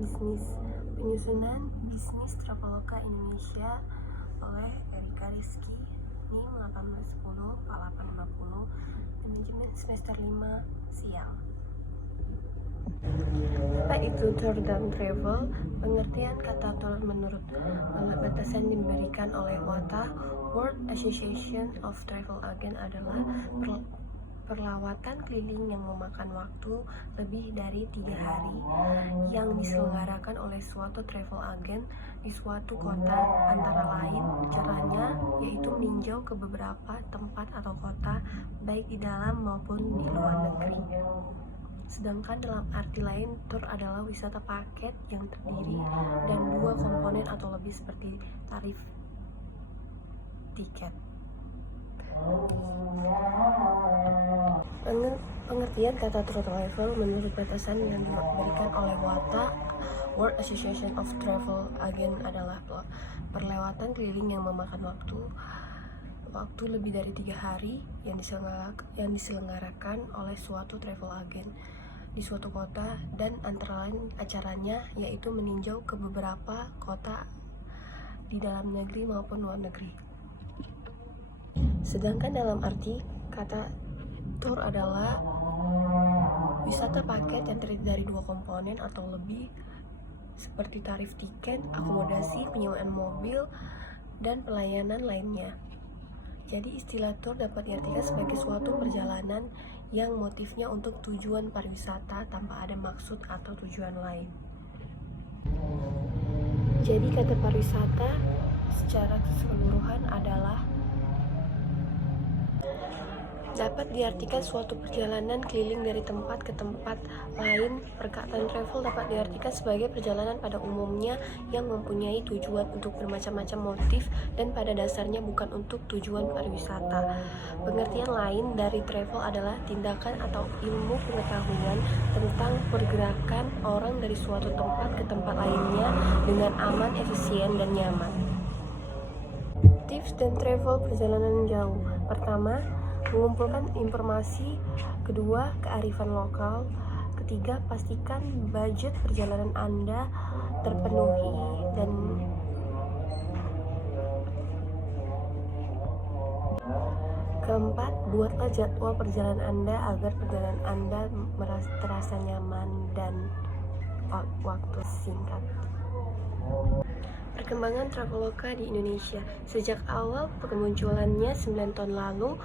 bisnis. Penyusunan bisnis Traveloka Indonesia oleh Erika Rizky, NIM 1810-4850, manajemen semester 5 siang. Apa itu tour dan travel? Pengertian kata tour menurut batasan diberikan oleh WATA, World Association of Travel Agent, adalah perlawatan keliling yang memakan waktu lebih dari 3 hari yang diselenggarakan oleh suatu travel agent di suatu kota, antara lain caranya yaitu meninjau ke beberapa tempat atau kota baik di dalam maupun di luar negeri. Sedangkan dalam arti lain, tour adalah wisata paket yang terdiri dan 2 komponen atau lebih seperti tarif tiket. Pengertian kata tour travel menurut batasan yang diberikan oleh WATA, World Association of Travel Agent, adalah perlewatan keliling yang memakan waktu lebih dari 3 hari yang diselenggarakan oleh suatu travel agent di suatu kota, dan antara lain acaranya yaitu meninjau ke beberapa kota di dalam negeri maupun luar negeri. Sedangkan dalam arti kata tour adalah wisata paket yang terdiri dari 2 komponen atau lebih seperti tarif tiket, akomodasi, penyewaan mobil, dan pelayanan lainnya. Jadi istilah tour dapat diartikan sebagai suatu perjalanan yang motifnya untuk tujuan pariwisata tanpa ada maksud atau tujuan lain. Jadi kata pariwisata secara keseluruhan adalah dapat diartikan suatu perjalanan keliling dari tempat ke tempat lain. Perkataan travel dapat diartikan sebagai perjalanan pada umumnya yang mempunyai tujuan untuk bermacam-macam motif dan pada dasarnya bukan untuk tujuan pariwisata. Pengertian lain dari travel adalah tindakan atau ilmu pengetahuan tentang pergerakan orang dari suatu tempat ke tempat lainnya dengan aman, efisien, dan nyaman. Tips dan travel perjalanan jauh. Pertama, mengumpulkan informasi. Kedua, kearifan lokal. Ketiga, pastikan budget perjalanan Anda terpenuhi. Dan keempat, buatlah jadwal perjalanan Anda agar perjalanan Anda terasa nyaman dan waktu singkat. Perkembangan Traveloka di Indonesia. Sejak awal kemunculannya 9 tahun lalu,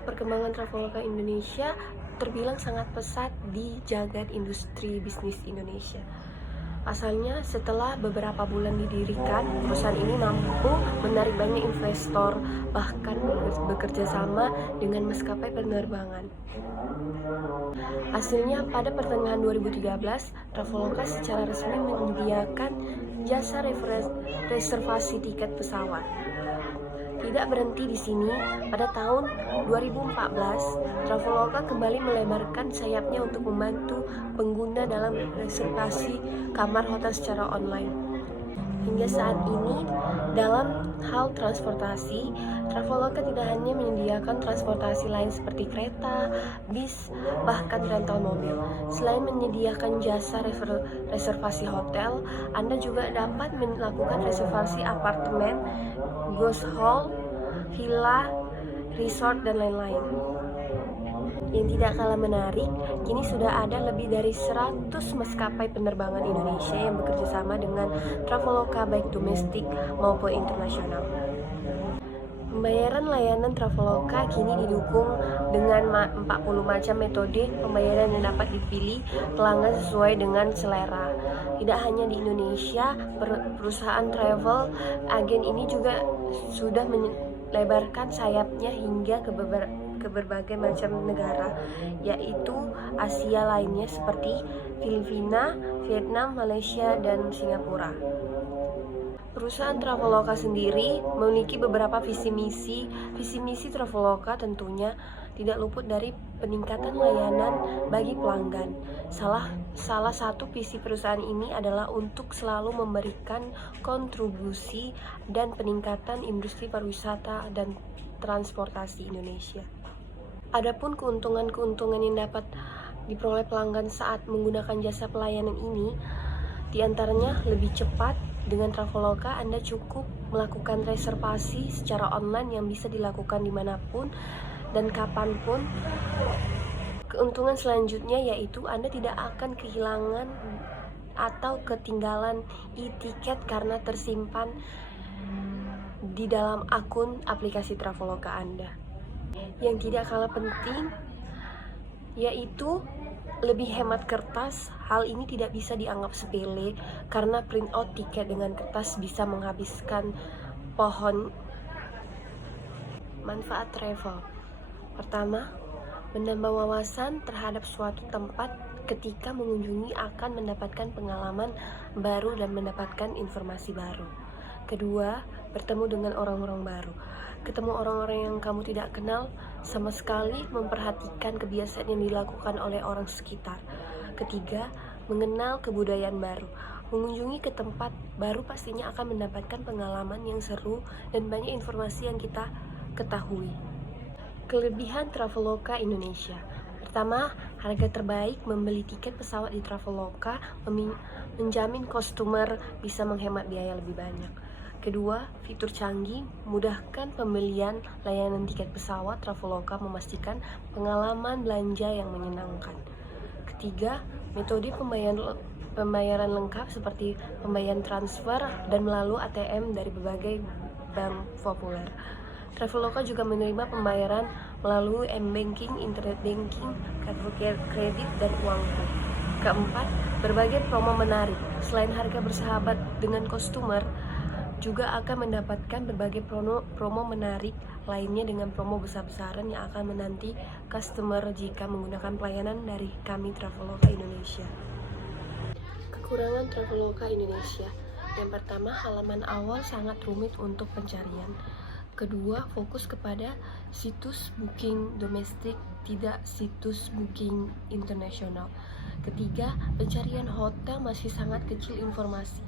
perkembangan Traveloka Indonesia terbilang sangat pesat di jagat industri bisnis Indonesia. Asalnya setelah beberapa bulan didirikan, perusahaan ini mampu menarik banyak investor, bahkan bekerja sama dengan maskapai penerbangan. Hasilnya pada pertengahan 2013, Traveloka secara resmi menyediakan jasa reservasi tiket pesawat. Tidak berhenti di sini, pada tahun 2014, Traveloka kembali melebarkan sayapnya untuk membantu pengguna dalam reservasi kamar hotel secara online. Hingga saat ini, dalam hal transportasi, Traveloka tidak hanya menyediakan transportasi lain seperti kereta, bis, bahkan rental mobil. Selain menyediakan jasa reservasi hotel, Anda juga dapat melakukan reservasi apartemen, ghost hall, villa, resort, dan lain-lain. Yang tidak kalah menarik, kini sudah ada lebih dari 100 maskapai penerbangan Indonesia yang bekerja sama dengan Traveloka baik domestik maupun internasional. Pembayaran layanan Traveloka kini didukung dengan 40 macam metode pembayaran yang dapat dipilih pelanggan sesuai dengan selera. Tidak hanya di Indonesia, perusahaan travel agen ini juga sudah melebarkan sayapnya hingga ke berbagai macam negara, yaitu Asia lainnya seperti Filipina, Vietnam, Malaysia, dan Singapura. Perusahaan Traveloka sendiri memiliki beberapa visi misi. Visi misi Traveloka tentunya tidak luput dari peningkatan layanan bagi pelanggan. Salah satu visi perusahaan ini adalah untuk selalu memberikan kontribusi dan peningkatan industri pariwisata dan transportasi Indonesia. Adapun keuntungan-keuntungan yang dapat diperoleh pelanggan saat menggunakan jasa pelayanan ini, Di antaranya lebih cepat. Dengan Traveloka Anda cukup melakukan reservasi secara online yang bisa dilakukan dimanapun dan kapanpun. Keuntungan selanjutnya yaitu Anda tidak akan kehilangan atau ketinggalan e-tiket karena tersimpan di dalam akun aplikasi Traveloka Anda. Yang tidak kalah penting yaitu lebih hemat kertas. Hal ini tidak bisa dianggap sepele karena print out tiket dengan kertas bisa menghabiskan pohon. Manfaat travel. Pertama, menambah wawasan terhadap suatu tempat. Ketika mengunjungi akan mendapatkan pengalaman baru dan mendapatkan informasi baru. Kedua, bertemu dengan orang-orang baru. Ketemu orang-orang yang kamu tidak kenal sama sekali, memperhatikan kebiasaan yang dilakukan oleh orang sekitar. Ketiga, mengenal kebudayaan baru. Mengunjungi ke tempat baru pastinya akan mendapatkan pengalaman yang seru dan banyak informasi yang kita ketahui. Kelebihan Traveloka Indonesia. Pertama, harga terbaik. Membeli tiket pesawat di Traveloka menjamin customer bisa menghemat biaya lebih banyak. Kedua, fitur canggih, mudahkan pembelian layanan tiket pesawat. Traveloka memastikan pengalaman belanja yang menyenangkan. Ketiga, metode pembayaran lengkap seperti pembayaran transfer dan melalui ATM dari berbagai bank populer. Traveloka juga menerima pembayaran melalui m-banking, internet banking, kartu kredit, dan uang tunai. Keempat, berbagai promo menarik. Selain harga bersahabat dengan customer, juga akan mendapatkan berbagai promo menarik lainnya dengan promo besar-besaran yang akan menanti customer jika menggunakan pelayanan dari kami Traveloka Indonesia. Kekurangan Traveloka Indonesia. Yang pertama, halaman awal sangat rumit untuk pencarian. Kedua, fokus kepada situs booking domestik, tidak situs booking internasional. Ketiga, pencarian hotel masih sangat kecil informasi.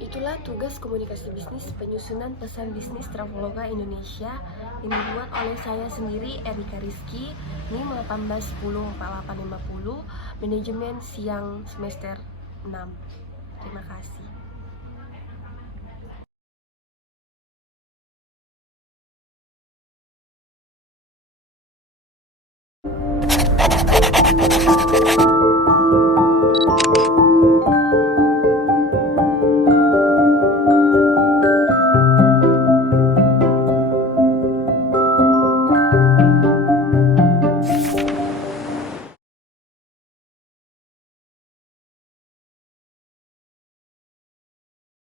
Itulah tugas komunikasi bisnis penyusunan pesan bisnis Traveloka Indonesia yang dibuat oleh saya sendiri, Erika Rizky, NIM 18104850, manajemen siang semester 6. Terima kasih.